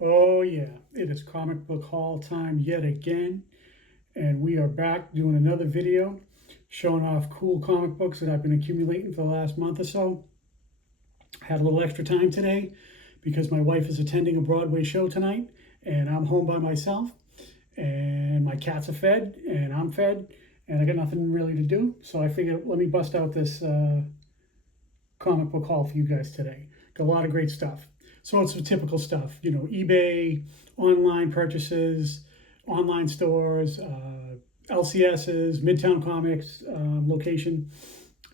Oh yeah, it is comic book haul time yet again, and we are back doing another video showing off cool comic books that I've been accumulating for the last month or so. Had a little extra time today because my wife is attending a Broadway show tonight, and I'm home by myself, and my cats are fed, and I'm fed, and I got nothing really to do. So I figured, let me bust out this comic book haul for you guys today. Got a lot of great stuff. So it's the typical stuff, eBay, online purchases, online stores, LCSs, Midtown Comics location,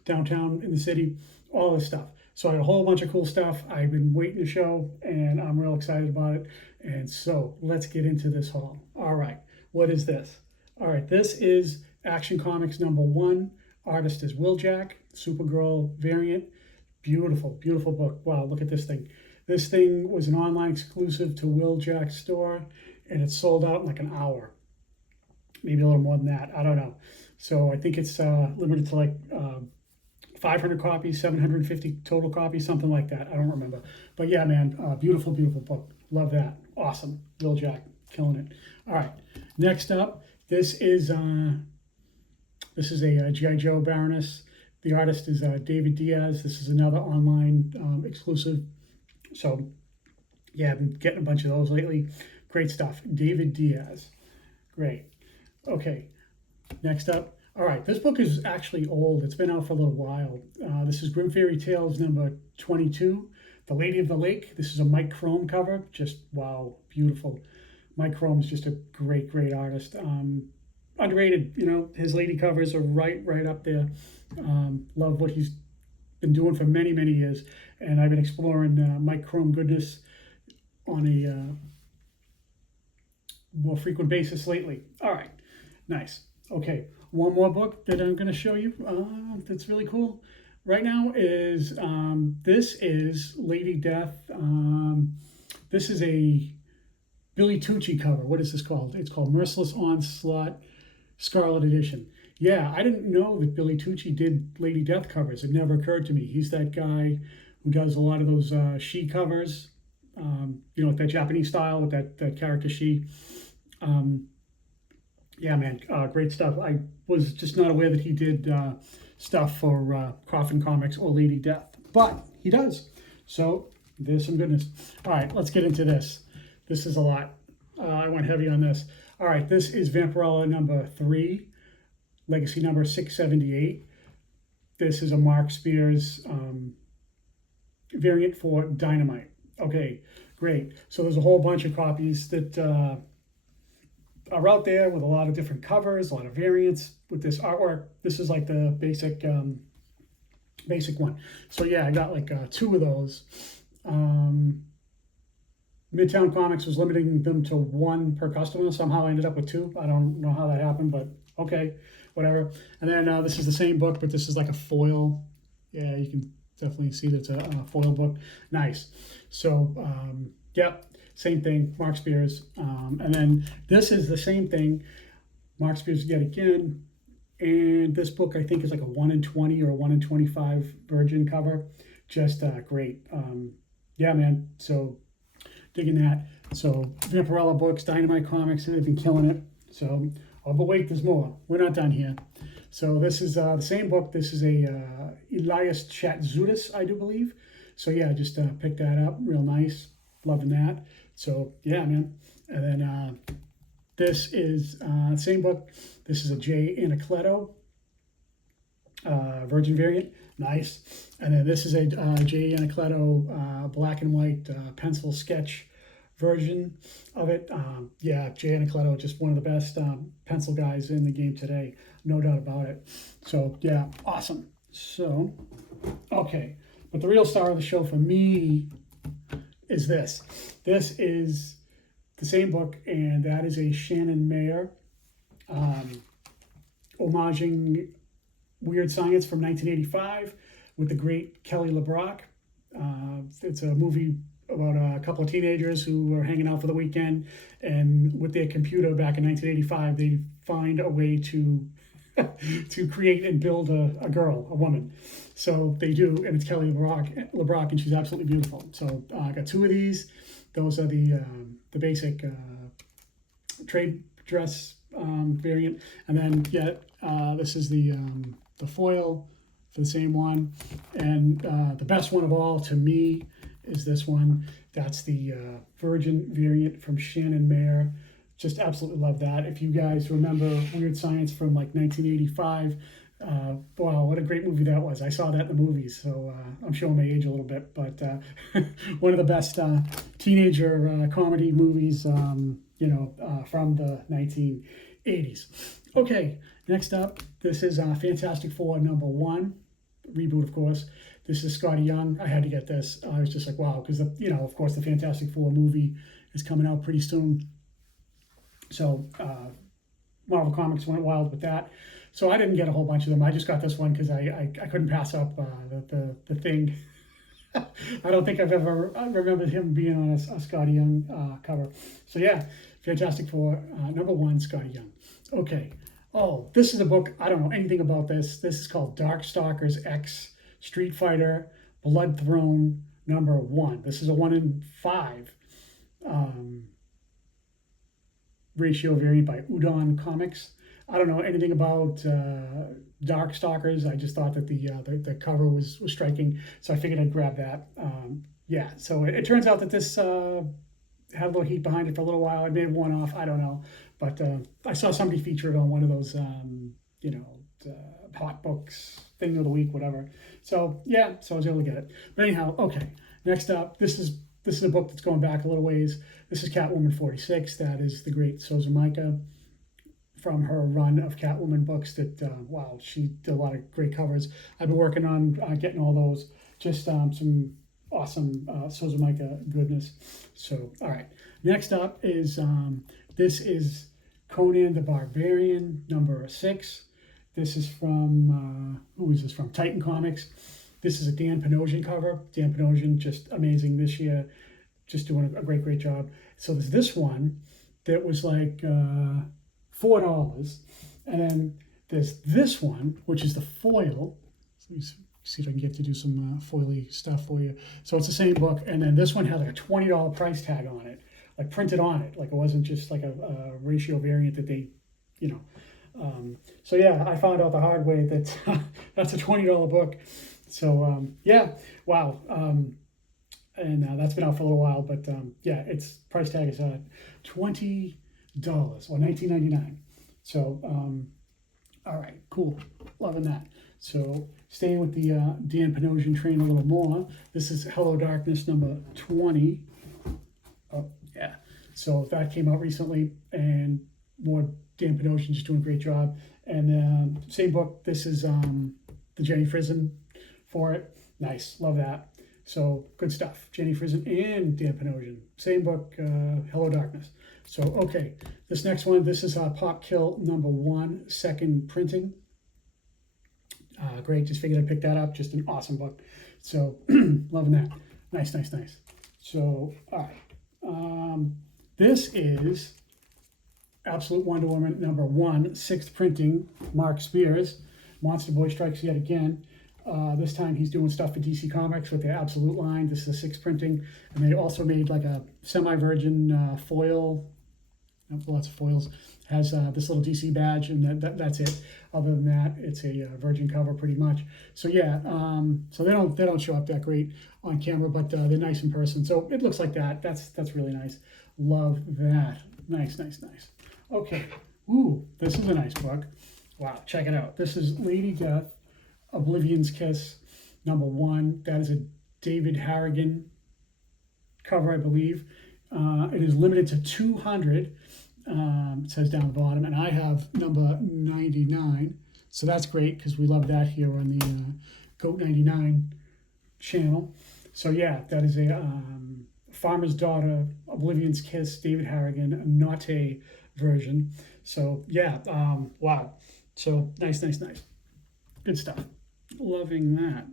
downtown in the city, all this stuff. So I had a whole bunch of cool stuff I've been waiting to show, and I'm real excited about it. And so let's get into this haul. All right, what is this? All right, this is Action Comics #1. Artist is Will Jack, Supergirl variant. Beautiful, beautiful book. Wow, look at this thing. This thing was an online exclusive to Will Jack's store, and it sold out in like an hour. Maybe a little more than that. I don't know. So I think it's limited to like 500 copies, 750 total copies, something like that. I don't remember. But yeah, man, beautiful, beautiful book. Love that. Awesome. Will Jack, killing it. All right. Next up, this is a G.I. Joe Baroness. The artist is David Diaz. This is another online exclusive. So, yeah, I've been getting a bunch of those lately. Great stuff. David Diaz. Great. Okay, next up. All right, this book is actually old. It's been out for a little while. This is Grim Fairy Tales #22, The Lady of the Lake. This is a Mike Crome cover. Just, wow, beautiful. Mike Crome is just a great, great artist. Underrated, his lady covers are right up there. Love what he's been doing for many, many years. And I've been exploring Mike Crome goodness on a more frequent basis lately. All right, nice. Okay, one more book that I'm going to show you that's really cool right now is this is Lady Death. This is a Billy Tucci cover. What is this called? It's called Merciless Onslaught Scarlet Edition. Yeah, I didn't know that Billy Tucci did Lady Death covers. It never occurred to me. He's that guy who does a lot of those she covers, that Japanese style with that character she. Yeah, man, great stuff. I was just not aware that he did stuff for Coffin Comics or Lady Death, but he does. So there's some goodness. All right, let's get into this. This is a lot. I went heavy on this. All right, this is Vampirella #3, Legacy number 678. This is a Mark Spears variant for Dynamite. Okay, great. So there's a whole bunch of copies that are out there with a lot of different covers, a lot of variants with this artwork. This is like the basic one. So yeah, I got like 2 of those. Midtown Comics was limiting them to 1 per customer. Somehow I ended up with 2. I don't know how that happened, but okay, whatever. And then this is the same book, but this is like a foil. Yeah, you can definitely see that's a foil book. Nice. So, yep, same thing, Mark Spears. And then this is the same thing, Mark Spears yet again. And this book, I think, is like a 1 in 20 or a 1 in 25 virgin cover. Just great. Yeah, man. So digging that. So Vampirella books, Dynamite Comics, they've been killing it. So, oh, but wait, there's more. We're not done here. So this is the same book. This is a Elias Chatzoudas, I do believe. So yeah, just picked that up. Real nice. Loving that. So yeah, man. And then this is same book. This is a Jay Anacleto Virgin variant. Nice. And then this is a Jay Anacleto black and white pencil sketch version of it. Yeah, Jay Anacleto, just one of the best pencil guys in the game today. No doubt about it. So yeah, awesome. So, okay. But the real star of the show for me is this. This is the same book, and that is a Shannon Mayer homaging Weird Science from 1985 with the great Kelly LeBrock. It's a movie about a couple of teenagers who are hanging out for the weekend, and with their computer back in 1985, they find a way to to create and build a girl, a woman. So they do, and it's Kelly LeBrock, and she's absolutely beautiful. So I got two of these. Those are the basic trade dress variant, and then this is the foil for the same one, and the best one of all to me is this one. That's the Virgin variant from Shannon Mayer. Just absolutely love that. If you guys remember Weird Science from like 1985, wow, what a great movie that was. I saw that in the movies, so I'm showing my age a little bit, but one of the best teenager comedy movies, from the 1980s. Okay, next up, this is Fantastic Four #1, reboot, of course. This is Scotty Young. I had to get this. I was just like, wow, because, of course, the Fantastic Four movie is coming out pretty soon. So Marvel Comics went wild with that. So I didn't get a whole bunch of them. I just got this one because I couldn't pass up the Thing. I don't think I remembered him being on a Scotty Young cover. So yeah, Fantastic Four, #1, Scotty Young. Okay. Oh, this is a book. I don't know anything about this. This is called Darkstalkers X Street Fighter Blood Throne #1. This is a 1 in 5 ratio variant by Udon Comics. I don't know anything about Darkstalkers. I just thought that the cover was striking, so I figured I'd grab that. So it turns out that this had a little heat behind it for a little while. It may have worn off. I don't know, but I saw somebody feature it on one of those, hot books thing of the week, whatever. So yeah, so I was able to get it. But anyhow, okay. Next up, this is a book that's going back a little ways. This is Catwoman 46. That is the great Sozomaika from her run of Catwoman books that, wow, she did a lot of great covers. I've been working on getting all those. Just some awesome Sozomaika goodness. So, all right. Next up is, this is Conan the Barbarian, #6. This is from, who is this from? Titan Comics. This is a Dan Panosian cover. Dan Panosian, just amazing this year. Just doing a great job. So there's this one that was like $4. And then there's this one, which is the foil. Let me see if I can get to do some foily stuff for you. So it's the same book. And then this one has like a $20 price tag on it, like printed on it. Like it wasn't just like a ratio variant that they, so yeah, I found out the hard way that that's a $20 book. So wow. And that's been out for a little while, but its price tag is $20 or $19.99. So all right, cool, loving that. So staying with the Dan Panosian train a little more. This is Hello Darkness #20. Oh yeah, so that came out recently, and more Dan Panosian just doing a great job. And same book. This is the Jenny Frison for it. Nice, love that. So good stuff. Jenny Frison and Dan Panosian. Same book, Hello Darkness. So, okay, this next one, this is Pop Kill #1, second printing. Great, just figured I'd pick that up. Just an awesome book. So, loving that. Nice. So, all right. This is Absolute Wonder Woman #1, 6th printing, Mark Spears. Monster Boy strikes yet again. This time he's doing stuff for DC Comics with their Absolute line. This is a 6th printing. And they also made like a semi-virgin foil. Lots of foils. Has this little DC badge, and that's it. Other than that, it's a virgin cover pretty much. So yeah, so they don't show up that great on camera, but they're nice in person. So it looks like that. That's really nice. Love that. Nice. Okay. Ooh, this is a nice book. Wow, check it out. This is Lady Death, Oblivion's Kiss, #1. That is a David Harrigan cover, I believe. It is limited to 200. It says down the bottom, and I have number 99. So that's great because we love that here on the Goat 99 channel. So yeah, that is a Farmer's Daughter, Oblivion's Kiss, David Harrigan, a Nate version. So yeah, wow. So nice. Good stuff. Loving that.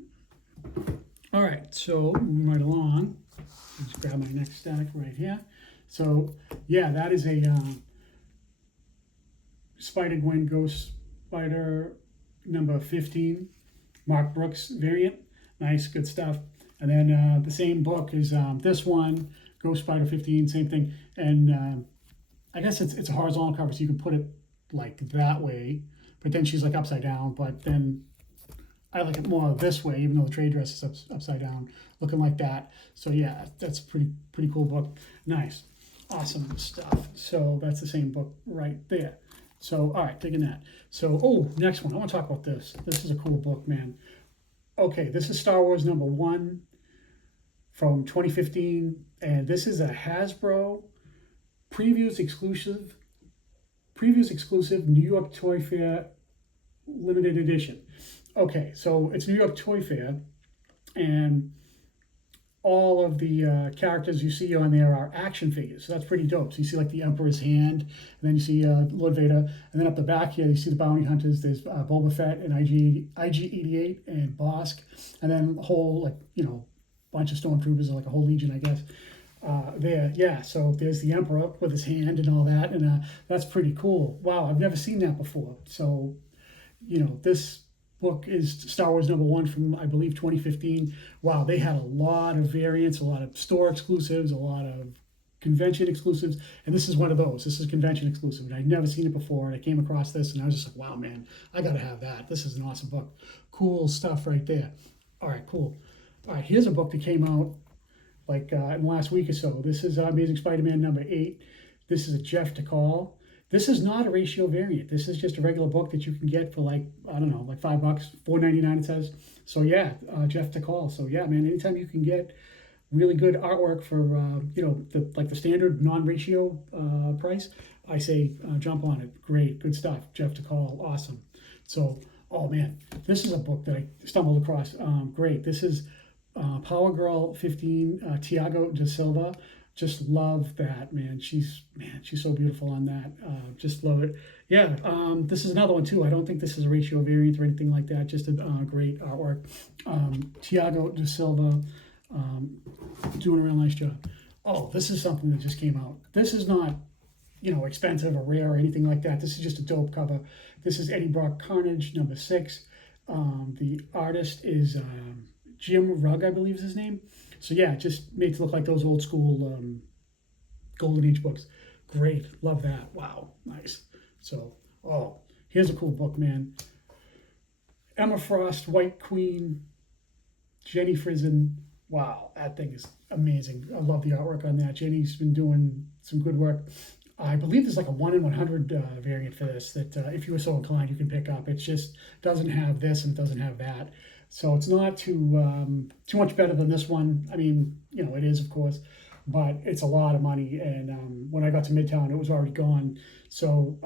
All right, so moving right along. Let's grab my next stack right here. So yeah, that is a Spider-Gwen Ghost Spider number 15, Mark Brooks variant. Nice, good stuff. And then the same book is this one, Ghost Spider 15, same thing. And I guess it's a horizontal cover, so you can put it like that way. But then she's like upside down. But then I like it more this way, even though the trade dress is upside down, looking like that. So yeah, that's a pretty cool book. Nice, awesome stuff. So that's the same book right there. So all right, digging that. So next one. I want to talk about this. This is a cool book, man. Okay, this is Star Wars number 1 from 2015, and this is a Hasbro previews exclusive New York Toy Fair limited edition. Okay, so it's New York Toy Fair, and all of the characters you see on there are action figures. So that's pretty dope. So you see like the Emperor's hand, and then you see Lord Vader, and then up the back here you see the bounty hunters. There's Boba Fett and IG-88 and Bosk, and then a whole bunch of stormtroopers, or like a whole legion, I guess. There, yeah. So there's the Emperor with his hand and all that, and that's pretty cool. Wow, I've never seen that before. So, this book is Star Wars number 1 from, I believe, 2015. Wow, they had a lot of variants, a lot of store exclusives, a lot of convention exclusives, and this is one of those. This is convention exclusive, and I'd never seen it before, and I came across this, and I was just like, wow, man, I gotta have that. This is an awesome book. Cool stuff right there. All right, cool. All right, here's a book that came out like in the last week or so. This is Amazing Spider-Man number 8. This is a Jeff DeCall. This is not a ratio variant. This is just a regular book that you can get for like, I don't know, like $5, $4.99 it says. So yeah, Jeff DeCall. So yeah, man, anytime you can get really good artwork for the standard non-ratio price, I say jump on it. Great, good stuff. Jeff DeCall, awesome. So, oh man, this is a book that I stumbled across. Great. This is Power Girl 15, Tiago da Silva. Just love that, man. She's so beautiful on that. Just love it. Yeah, this is another one too. I don't think this is a ratio variant or anything like that. Just a great artwork. Tiago da Silva doing a real nice job. Oh, this is something that just came out. This is not, expensive or rare or anything like that. This is just a dope cover. This is Eddie Brock Carnage number 6. The artist is Jim Rugg, I believe is his name. So yeah, just made to look like those old school Golden Age books. Great, love that. Wow, nice. So, here's a cool book, man. Emma Frost, White Queen, Jenny Frison. Wow, that thing is amazing. I love the artwork on that. Jenny's been doing some good work. I believe there's like a 1 in 100 variant for this that if you were so inclined, you can pick up. It just doesn't have this and it doesn't have that. So it's not too much better than this one. I mean, it is, of course, but it's a lot of money. And when I got to Midtown, it was already gone. So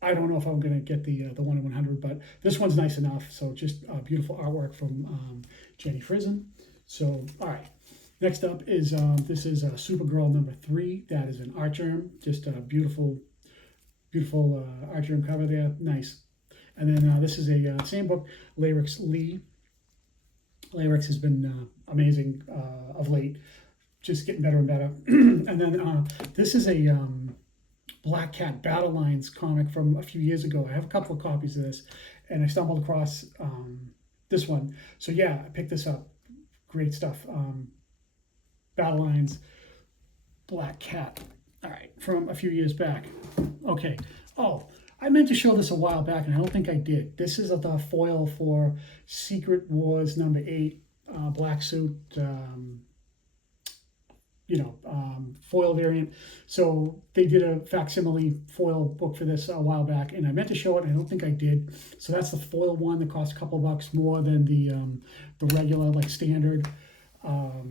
I don't know if I'm going to get the 1 in 100, but this one's nice enough. So just beautiful artwork from Jenny Frison. So, all right. Next up is, this is Supergirl number 3. That is an Artgerm. Just a beautiful Artgerm cover there. Nice. And then this is a same book, Layrix Lee. Layrix has been amazing of late, just getting better and better. And then this is a Black Cat Battle Lines comic from a few years ago. I have a couple of copies of this, and I stumbled across this one. So yeah, I picked this up. Great stuff. Battle Lines, Black Cat. All right, from a few years back. Okay. I meant to show this a while back, and I don't think I did. This is the foil for Secret Wars number 8, black suit, foil variant. So they did a facsimile foil book for this a while back, and I meant to show it, and I don't think I did. So that's the foil one that costs a couple bucks more than the regular, like standard.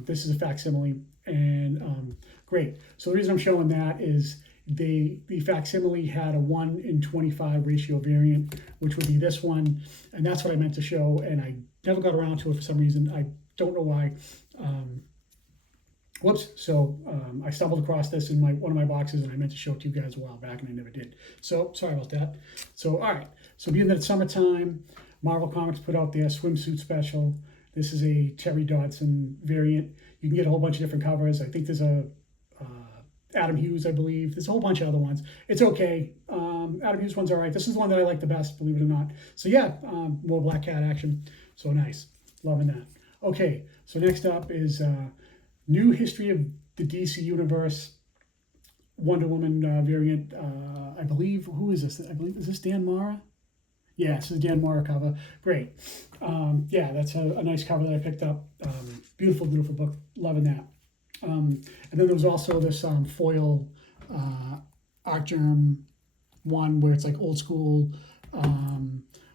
This is a facsimile, and great. So the reason I'm showing that is the facsimile had a 1 in 25 ratio variant, which would be this one, and that's what I meant to show, and I never got around to it for some reason. I don't know why. Whoops. So I stumbled across this in one of my boxes, and I meant to show it to you guys a while back, and I never did. So sorry about that. So all right. So being that it's summertime, Marvel Comics put out their swimsuit special. This is a Terry Dodson variant. You can get a whole bunch of different covers. I think there's a Adam Hughes, I believe. There's a whole bunch of other ones. It's okay. Adam Hughes one's all right. This is the one that I like the best, believe it or not. So yeah, more Black Cat action. So nice. Loving that. Okay, so next up is New History of the DC Universe, Wonder Woman variant. I believe, who is this? I believe, is this Dan Mora? Yeah, this is Dan Mora cover. Great. Yeah, that's a nice cover that I picked up. Beautiful, beautiful book. Loving that. And then there was also this foil Artgerm one where it's like old school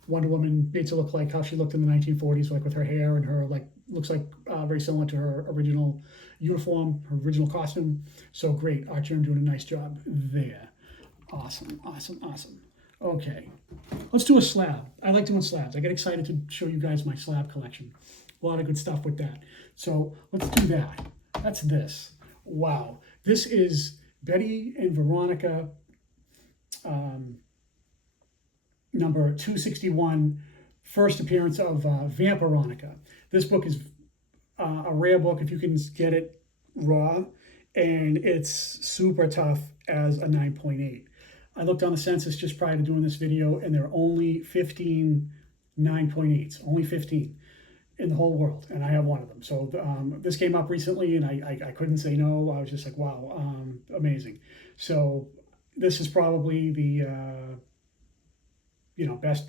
Wonder Woman, made to look like how she looked in the 1940s, like with her hair and her, like, looks like very similar to her original uniform, her original costume. So great. Artgerm doing a nice job there. Awesome, awesome, awesome. Okay, let's do a slab. I like doing slabs. I get excited to show you guys my slab collection. A lot of good stuff with that. So let's do that. That's this. Wow. This is Betty and Veronica, number 261, first appearance of Vampironica. This book is a rare book if you can get it raw, and it's super tough as a 9.8. I looked on the census just prior to doing this video, and there are only 15 9.8s, only 15 in the whole world, and I have one of them. So this came up recently, and I couldn't say no. I was just like, wow, amazing. So this is probably the best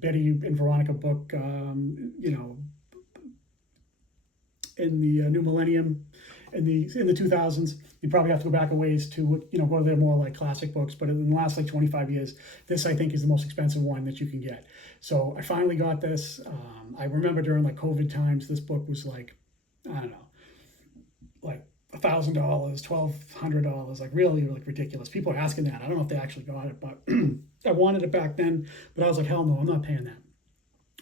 Betty and Veronica book, in the new millennium. In the 2000s, you probably have to go back a ways to go to their more like classic books. But in the last like 25 years, this I think is the most expensive one that you can get. So I finally got this. I remember during like COVID times, this book was like, I don't know, like $1,000, $1,200, like really like ridiculous. People are asking that. I don't know if they actually got it, but I wanted it back then. But I was like, hell no, I'm not paying that.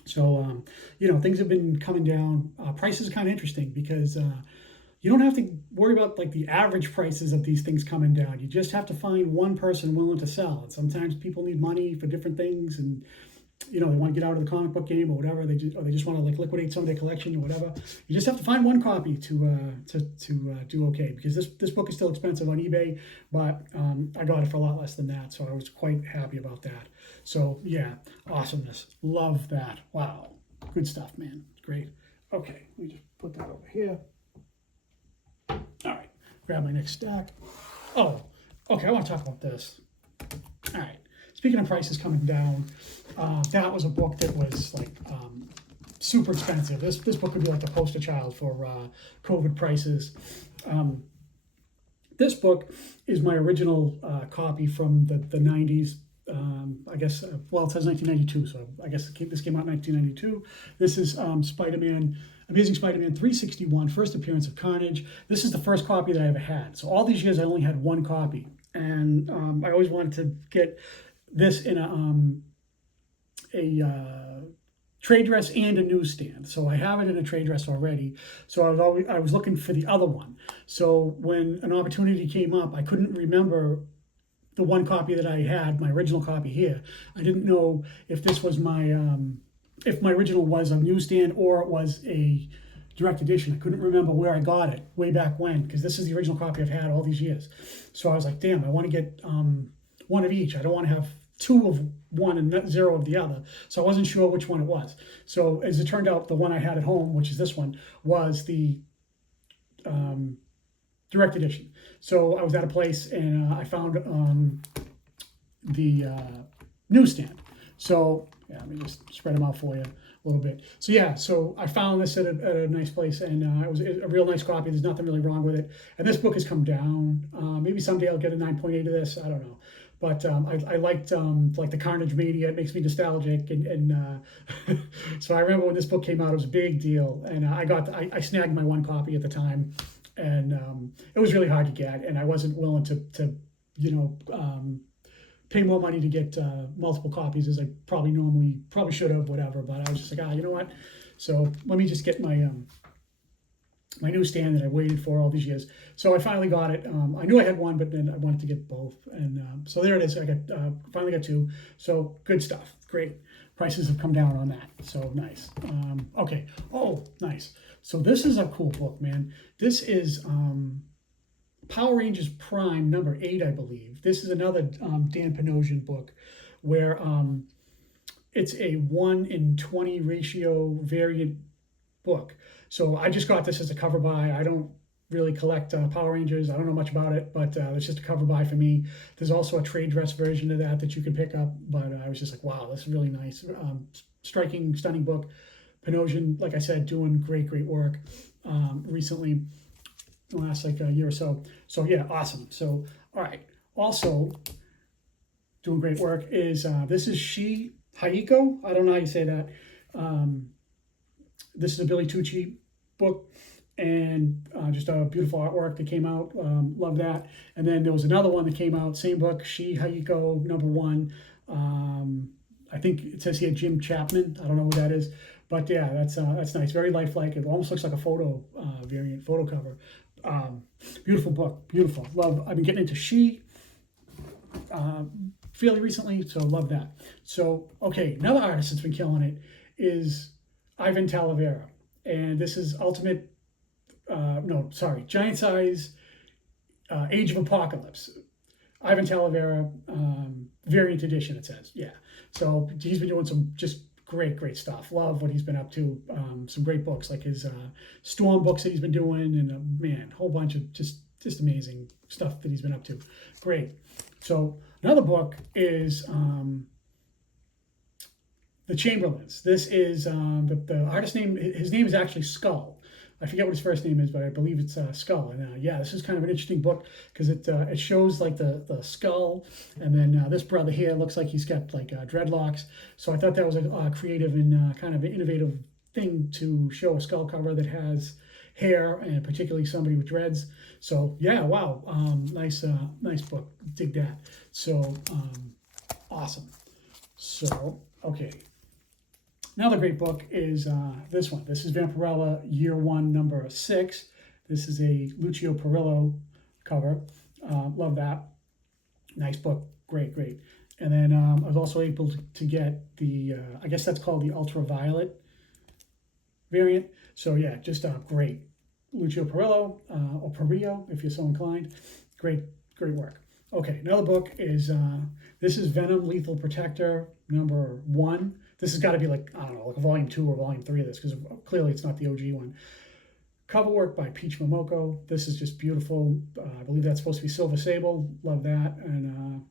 So things have been coming down. Prices are kind of interesting because. You don't have to worry about like the average prices of these things coming down. You just have to find one person willing to sell. And sometimes people need money for different things, and they want to get out of the comic book game or whatever. They just want to like liquidate some of their collection or whatever. You just have to find one copy to do okay, because this book is still expensive on eBay, but I got it for a lot less than that, so I was quite happy about that. So yeah, awesomeness. Love that. Wow, good stuff, man. Great. Okay, let me just put that over here. All right, grab my next stack. Oh, okay, I want to talk about this. All right, speaking of prices coming down, that was a book that was like super expensive. This book would be like the poster child for COVID prices. This book is my original copy from the 90s. I guess, well, it says 1992, so I guess this came out in 1992. This is Amazing Spider-Man 361, first appearance of Carnage. This is the first copy that I ever had. So all these years, I only had one copy. And I always wanted to get this in a trade dress and a newsstand. So I have it in a trade dress already. So I was looking for the other one. So when an opportunity came up, I couldn't remember the one copy that I had, my original copy here. I didn't know if this was if my original was a newsstand or it was a direct edition. I couldn't remember where I got it way back when, because this is the original copy I've had all these years. So I was like, damn, I want to get one of each. I don't want to have two of one and zero of the other. So I wasn't sure which one it was. So as it turned out, the one I had at home, which is this one, was the direct edition. So I was at a place and I found the newsstand. So yeah, let me just spread them out for you a little bit. So yeah, so I found this at a nice place, and it was a real nice copy. There's nothing really wrong with it. And this book has come down. Maybe someday I'll get a 9.8 of this. I don't know. But I liked like the Carnage Mania. It makes me nostalgic, and so I remember when this book came out, it was a big deal, and I snagged my one copy at the time, and it was really hard to get, and I wasn't willing to pay more money to get multiple copies as I probably should have, whatever. But I was just like, you know what? So let me just get my my newsstand that I waited for all these years. So I finally got it. I knew I had one, but then I wanted to get both, and so there it is. I finally got two. So good stuff. Great. Prices have come down on that. So nice. Okay. Oh, nice. So this is a cool book, man. This is Power Rangers Prime #8, I believe. This is another Dan Panosian book where it's a 1:20 ratio variant book. So I just got this as a cover buy. I don't really collect Power Rangers. I don't know much about it, but it's just a cover buy for me. There's also a trade dress version of that you can pick up, but I was just like, wow, this is really nice. Striking, stunning book. Panosian, like I said, doing great work recently, the last like a year or so. So yeah, awesome. So, all right. Also, doing great work is, this is She Hayiko. I don't know how you say that. This is a Billy Tucci book, and just a beautiful artwork that came out. Love that. And then there was another one that came out, same book, She Hayiko #1. I think it says here Jim Chapman. I don't know who that is, but yeah, that's nice. Very lifelike. It almost looks like a photo variant, photo cover. Beautiful book, beautiful. Love. I've been getting into She fairly recently, so love that. So okay, another artist that's been killing it is Ivan Talavera, and this is Giant Size Age of Apocalypse. Ivan Talavera variant edition, it says. Yeah. So he's been doing some just great stuff. Love what he's been up to. Some great books like his Storm books that he's been doing, and man, a whole bunch of just amazing stuff that he's been up to. Great. So another book is The Chamberlains. This is the artist name. His name is actually Skull. I forget what his first name is, but I believe it's Skull. And yeah, this is kind of an interesting book because it shows like the skull, and then this brother here looks like he's got like dreadlocks. So I thought that was a creative and kind of an innovative thing to show a skull cover that has hair, and particularly somebody with dreads. So yeah, wow, nice book. Dig that. So awesome. So okay. Another great book is this one. This is Vampirella Year 1 #6. This is a Lucio Perillo cover. Love that. Nice book. Great. And then I was also able to get the, I guess that's called the Ultraviolet variant. So yeah, just great. Lucio Perillo, or Perillo, if you're so inclined. Great work. Okay, another book is, this is Venom Lethal Protector #1. This has got to be like, I don't know, like a volume 2 or volume 3 of this, because clearly it's not the OG one. Cover work by Peach Momoko. This is just beautiful. I believe that's supposed to be Silver Sable. Love that, and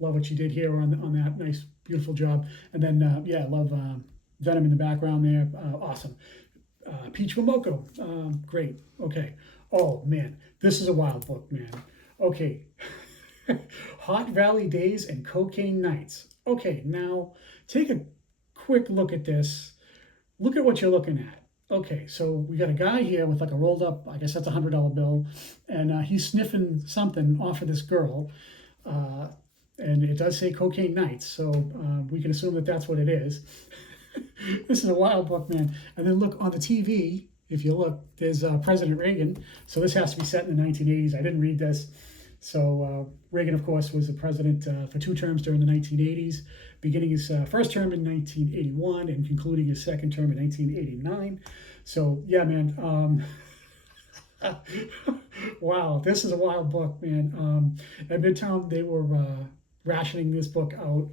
love what she did here on that. Nice, beautiful job. And then, yeah, love Venom in the background there. Awesome. Peach Momoko. Great. Okay. Oh, man. This is a wild book, man. Okay. Hot Valley Days and Cocaine Nights. Okay, now take a quick look at this. Look at what you're looking at. Okay, so we got a guy here with like a rolled up, I guess that's a $100 bill, and he's sniffing something off of this girl, and it does say Cocaine Nights, so we can assume that that's what it is. This is a wild book, man. And then look on the TV, if you look, there's President Reagan, so this has to be set in the 1980s. I didn't read this. So Reagan, of course, was the president for 2 terms during the 1980s, beginning his first term in 1981 and concluding his second term in 1989. So yeah, man. Wow, this is a wild book, man. At Midtown, they were rationing this book out.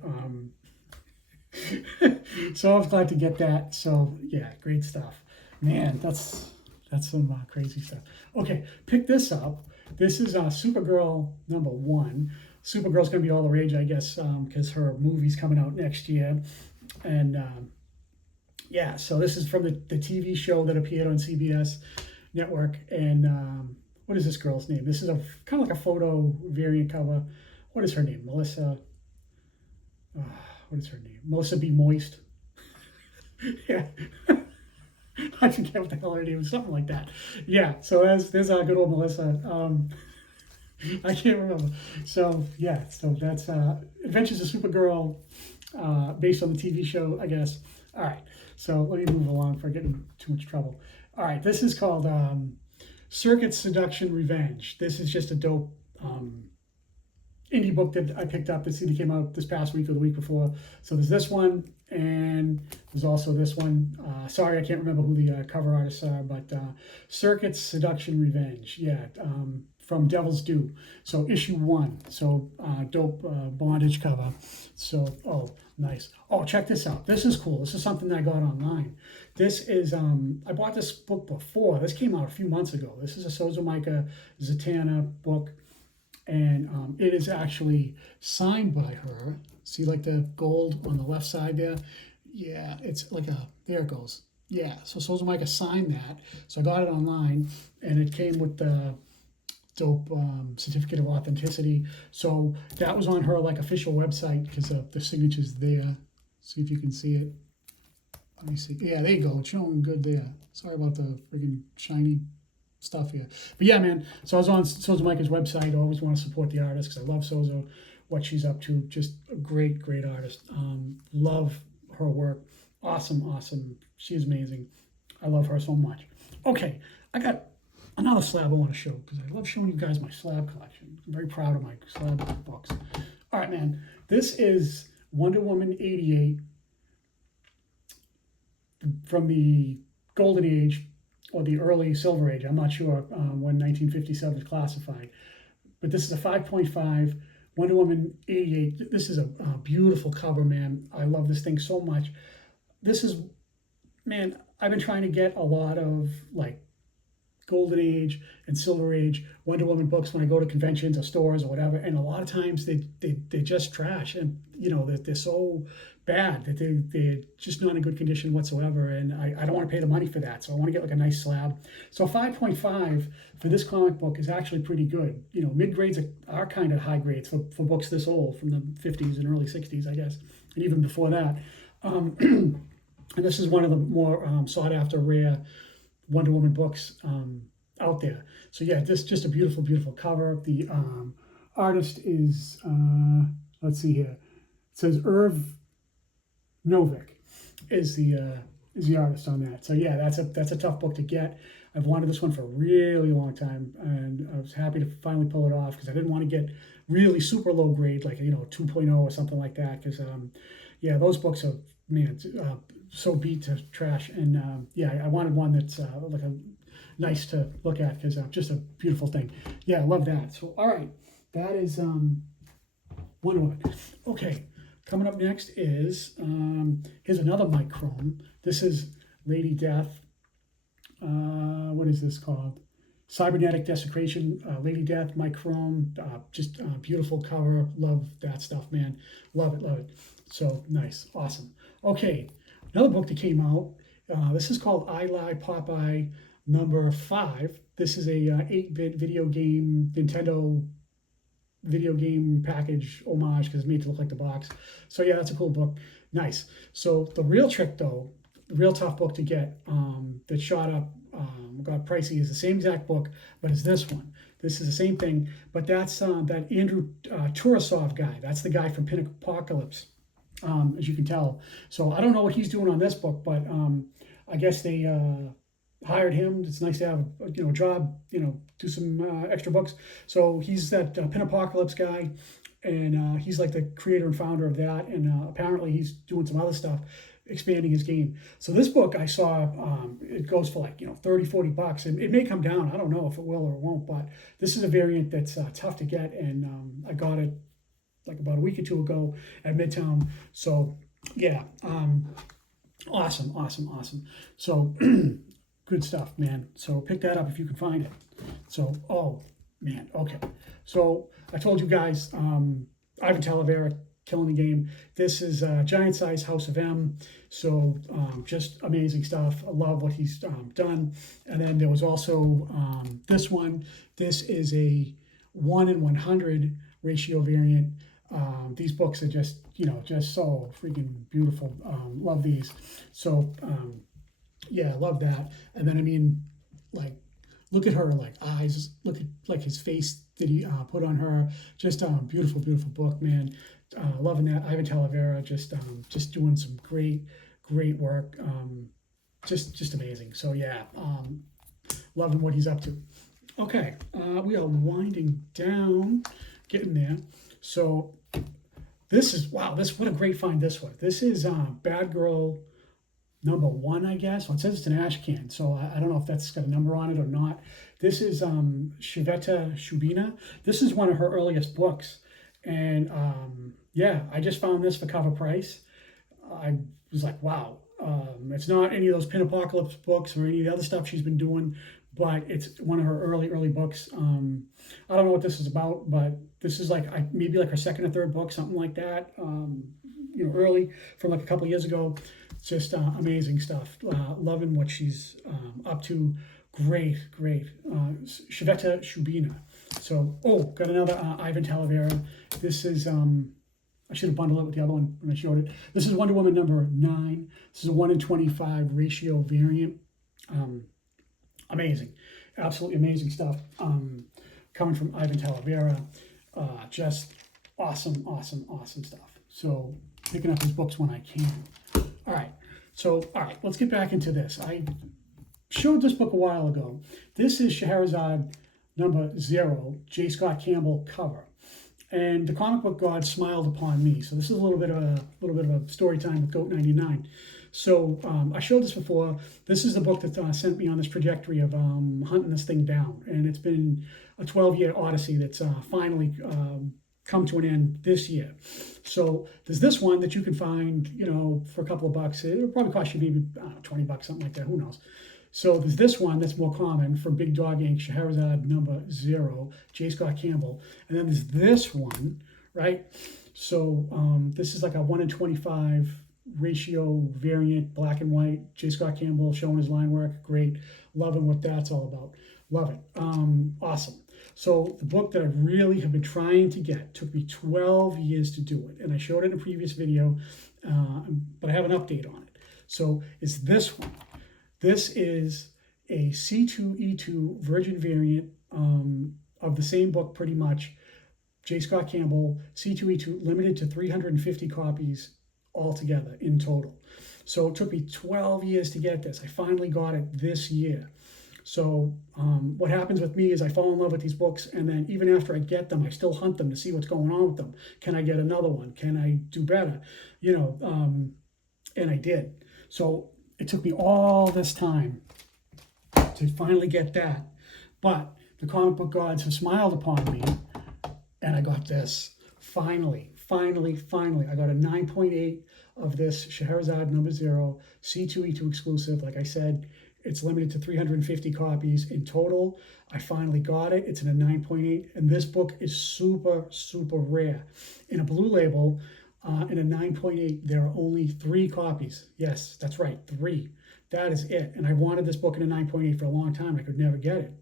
So I was glad to get that. So yeah, great stuff. Man, that's some crazy stuff. Okay, pick this up. This is Supergirl #1. Supergirl's going to be all the rage, I guess, because her movie's coming out next year. And yeah, so this is from the TV show that appeared on CBS Network. And what is this girl's name? This is a kind of like a photo variant cover. What is her name? Melissa. What is her name? Melissa B. Moist. Yeah. I forget what the hell her name is, something like that. Yeah, so there's good old Melissa. I can't remember. So yeah, so that's Adventures of Supergirl, based on the TV show, I guess. All right, so let me move along before I get in too much trouble. All right, this is called Circuit Seduction Revenge. This is just a dope indie book that I picked up. This either came out this past week or the week before. So there's this one, and there's also this one. Sorry, I can't remember who the cover artists are, but Circuit Seduction Revenge. Yeah, from Devil's Due. So issue 1. So dope bondage cover. So, oh, nice. Oh, check this out. This is cool. This is something that I got online. This is, I bought this book before. This came out a few months ago. This is a Sozomaika Zatanna book. And it is actually signed by her. See like the gold on the left side there? Yeah, it's like a, there it goes. Yeah, so Sozomaika signed that. So I got it online, and it came with the dope certificate of authenticity. So that was on her like official website because the signature's there. See if you can see it. Let me see. Yeah, there you go. It's showing good there. Sorry about the freaking shiny stuff here. But yeah, man. So I was on Sozomaika's website. I always want to support the artist because I love Sozo, what she's up to. Just a great, great artist. Love her work. Awesome. She's amazing. I love her so much. Okay, I got another slab I want to show because I love showing you guys my slab collection. I'm very proud of my slab books. All right, man. This is Wonder Woman 88 from the Golden Age or the early Silver Age. I'm not sure when 1957 is classified. But this is a 5.5 Wonder Woman 88. This is a beautiful cover, man. I love this thing so much. This is, man, I've been trying to get a lot of like Golden Age and Silver Age Wonder Woman books when I go to conventions or stores or whatever, and a lot of times they're just trash, and you know they're so bad that they're just not in good condition whatsoever, and I don't want to pay the money for that, so I want to get like a nice slab. So 5.5 for this comic book is actually pretty good. You know, mid grades are kind of high grades for books this old, from the 50s and early 60s, I guess, and even before that. And this is one of the more sought after, rare Wonder Woman books out there. So yeah, this just a beautiful, beautiful cover. The artist is, let's see here. It says Irv Novick is the artist on that. So yeah, that's a tough book to get. I've wanted this one for a really long time, and I was happy to finally pull it off because I didn't want to get really super low grade, like 2.0 or something like that. Because yeah, those books are, man, so beat to trash. And yeah, I wanted one that's like a nice to look at because just a beautiful thing. Yeah, I love that. So all right, that is Wonder Woman. Okay, coming up next is here's another Mike Chrome. This is Lady Death. What is this called? Cybernetic Desecration, Lady Death, Mike Chrome. Just beautiful cover. Love that stuff, man. Love it. So nice, awesome. Okay, another book that came out. This is called I Lie Popeye #5. This is a 8-bit video game, Nintendo video game package homage because it's made to look like the box. So yeah, that's a cool book. Nice. So the real trick though, the real tough book to get that shot up, got pricey, is the same exact book, but it's this one. This is the same thing, but that's that Andrew Turasov guy. That's the guy from Pinapocalypse, as you can tell. So I don't know what he's doing on this book, but I guess they hired him. It's nice to have a job, do some extra books. So he's that Pinapocalypse guy, and he's like the creator and founder of that. And apparently he's doing some other stuff, expanding his game. So this book I saw, it goes for like $30-40. It may come down. I don't know if it will or it won't. But this is a variant that's tough to get, and I got it like about a week or two ago at Midtown. So yeah, awesome. So good stuff, man. So pick that up if you can find it. So, oh man, okay. So I told you guys, Ivan Talavera, killing the game. This is Giant Size House of M. So just amazing stuff. I love what he's done. And then there was also this one. This is a 1 in 100 ratio variant. These books are just so freaking beautiful. Love these. So yeah, love that. And then, I mean, like, look at her, like, eyes, look at, like, his face that he put on her. Just beautiful, beautiful book, man. Loving that. Ivan Talavera just doing some great work. Just amazing. So, yeah, loving what he's up to. Okay, we are winding down, getting there. So, this is, wow, what a great find this was. This is Bad Girl #1, I guess. Well, it says it's an ash can, so I don't know if that's got a number on it or not. This is Shveta Shubina. This is one of her earliest books. And yeah, I just found this for cover price. I was like, wow. It's not any of those Pin Apocalypse books or any of the other stuff she's been doing, but it's one of her early books. I don't know what this is about, but this is like maybe like her second or third book, something like that. You know, early from like a couple years ago. Just amazing stuff. Loving what she's up to. Great. Shveta Shubina. So, got another Ivan Talavera. This is, I should have bundled it with the other one when I showed it. This is Wonder Woman number 9. This is a 1 in 25 ratio variant. Amazing. Absolutely amazing stuff. Coming from Ivan Talavera. Just awesome stuff. So, picking up his books when I can. All right, let's get back into this. I showed this book a while ago. This is Scheherazade number 0, J. Scott Campbell cover. And the comic book god smiled upon me. So this is a little bit of a story time with Goat 99. So I showed this before. This is the book that sent me on this trajectory of hunting this thing down. And it's been a 12-year odyssey that's finally come to an end this year. So there's this one that you can find, you know, for a couple of bucks. It'll probably cost you maybe, I don't know, 20 bucks, something like that. Who knows? So there's this one that's more common from Big Dog Inc., Scheherazade number 0, J. Scott Campbell. And then there's this one, right? So this is like a 1 in 25 ratio variant, black and white. J. Scott Campbell showing his line work. Great. Loving what that's all about. Love it. Awesome. So the book that I really have been trying to get took me 12 years to do it. And I showed it in a previous video, but I have an update on it. So it's this one. This is a C2E2 Virgin variant of the same book pretty much. J. Scott Campbell, C2E2, limited to 350 copies altogether in total. So it took me 12 years to get this. I finally got it this year. So what happens with me is I fall in love with these books, and then even after I get them, I still hunt them to see what's going on with them. Can I get another one? Can I do better? You know, and I did. So it took me all this time to finally get that. But the comic book gods have smiled upon me, and I got this. Finally. I got a 9.8 of this Scheherazade number 0, C2E2 exclusive. Like I said, it's limited to 350 copies in total. I finally got it. It's in a 9.8, and this book is super rare. In a blue label, in a 9.8, there are only 3 copies. Yes, that's right, 3. That is it. And I wanted this book in a 9.8 for a long time. I could never get it.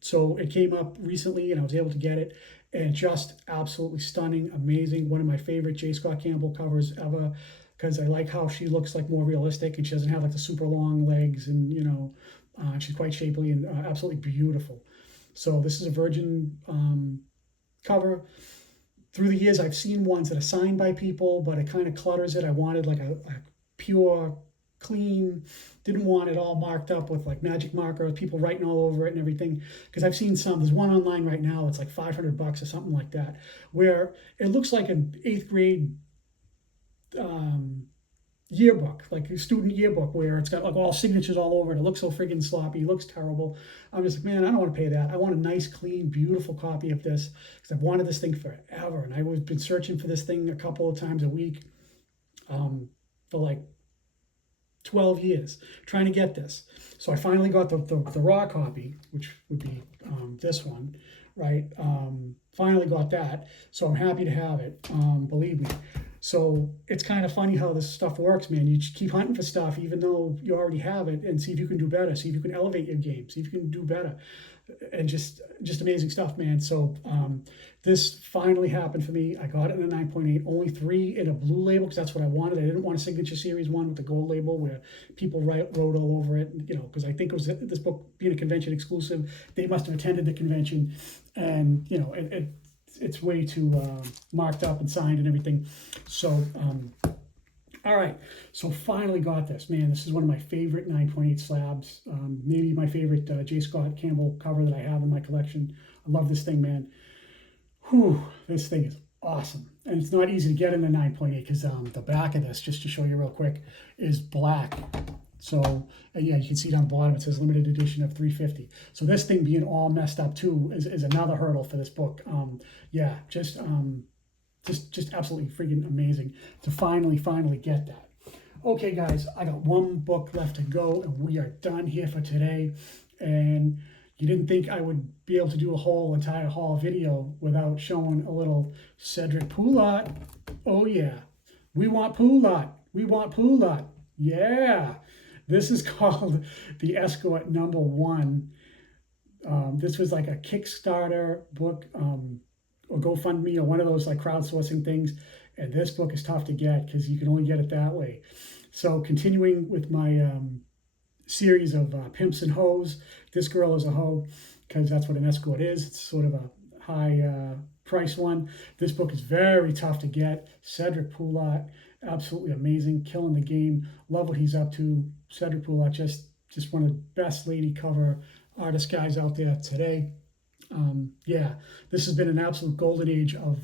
So it came up recently, and I was able to get it. And just absolutely stunning, amazing. One of my favorite J. Scott Campbell covers ever, because I like how she looks like more realistic, and she doesn't have like the super long legs, and you know, she's quite shapely and absolutely beautiful. So this is a Virgin cover. Through the years, I've seen ones that are signed by people, but it kind of clutters it. I wanted like a pure, clean, didn't want it all marked up with like magic markers, people writing all over it and everything. Because I've seen some, there's one online right now, it's like $500 or something like that, where it looks like an 8th grade yearbook, like a student yearbook, where it's got like all signatures all over it. It looks so friggin' sloppy, it looks terrible. I'm just like, man, I don't want to pay that. I want a nice, clean, beautiful copy of this, because I've wanted this thing forever, and I've been searching for this thing a couple of times a week for like 12 years trying to get this. So I finally got the raw copy, which would be this one, right? Finally got that, so I'm happy to have it, believe me. So it's kind of funny how this stuff works, man. You just keep hunting for stuff even though you already have it, and see if you can do better, see if you can elevate your game, see if you can do better, and just amazing stuff, man. So this finally happened for me. I got it in a 9.8, only 3 in a blue label, because that's what I wanted. I didn't want a signature series one with the gold label where people wrote all over it, you know, because I think it was this book being a convention exclusive. They must have attended the convention, and you know, it's way too marked up and signed and everything. So all right, so finally got this, man. This is one of my favorite 9.8 slabs, maybe my favorite J. Scott Campbell cover that I have in my collection. I love this thing, man. Whew, this thing is awesome. And it's not easy to get in the 9.8, because the back of this, just to show you real quick, is black. So yeah, you can see down the bottom it says limited edition of 350. So this thing being all messed up too is another hurdle for this book. Yeah, just absolutely freaking amazing to finally get that. Okay, guys, I got one book left to go, and we are done here for today. And you didn't think I would be able to do a whole entire haul video without showing a little Cedric Poulart. Oh yeah, we want Poulart. We want Poulart. Yeah, this is called the Escort Number One. This was like a Kickstarter book, or GoFundMe, or one of those like crowdsourcing things. And this book is tough to get because you can only get it that way. So continuing with my series of pimps and hoes, this girl is a hoe because that's what an escort is. It's sort of a high price one. This book is very tough to get. Cedric Poulart, absolutely amazing, killing the game. Love what he's up to. Cedric Poulart, just one of the best lady cover artist guys out there today. Yeah, this has been an absolute golden age of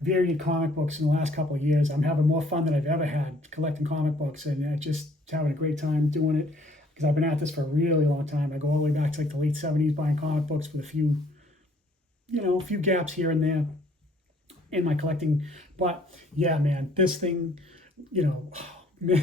varied comic books in the last couple of years. I'm having more fun than I've ever had collecting comic books, and just having a great time doing it because I've been at this for a really long time. I go all the way back to like the late 70s buying comic books with a few gaps here and there in my collecting. But yeah, man, this thing, man,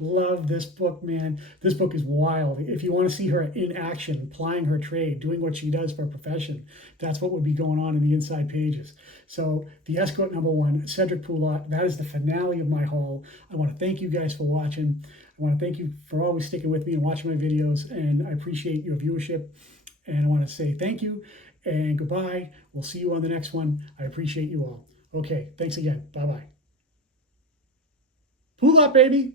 love this book, man. This book is wild. If you want to see her in action, plying her trade, doing what she does for a profession, that's what would be going on in the inside pages. So the Escort Number One, Cedric Poulart, that is the finale of my haul. I want to thank you guys for watching. I want to thank you for always sticking with me and watching my videos, and I appreciate your viewership. And I want to say thank you and goodbye. We'll see you on the next one. I appreciate you all. Okay, thanks again. Bye-bye. Poulart, baby.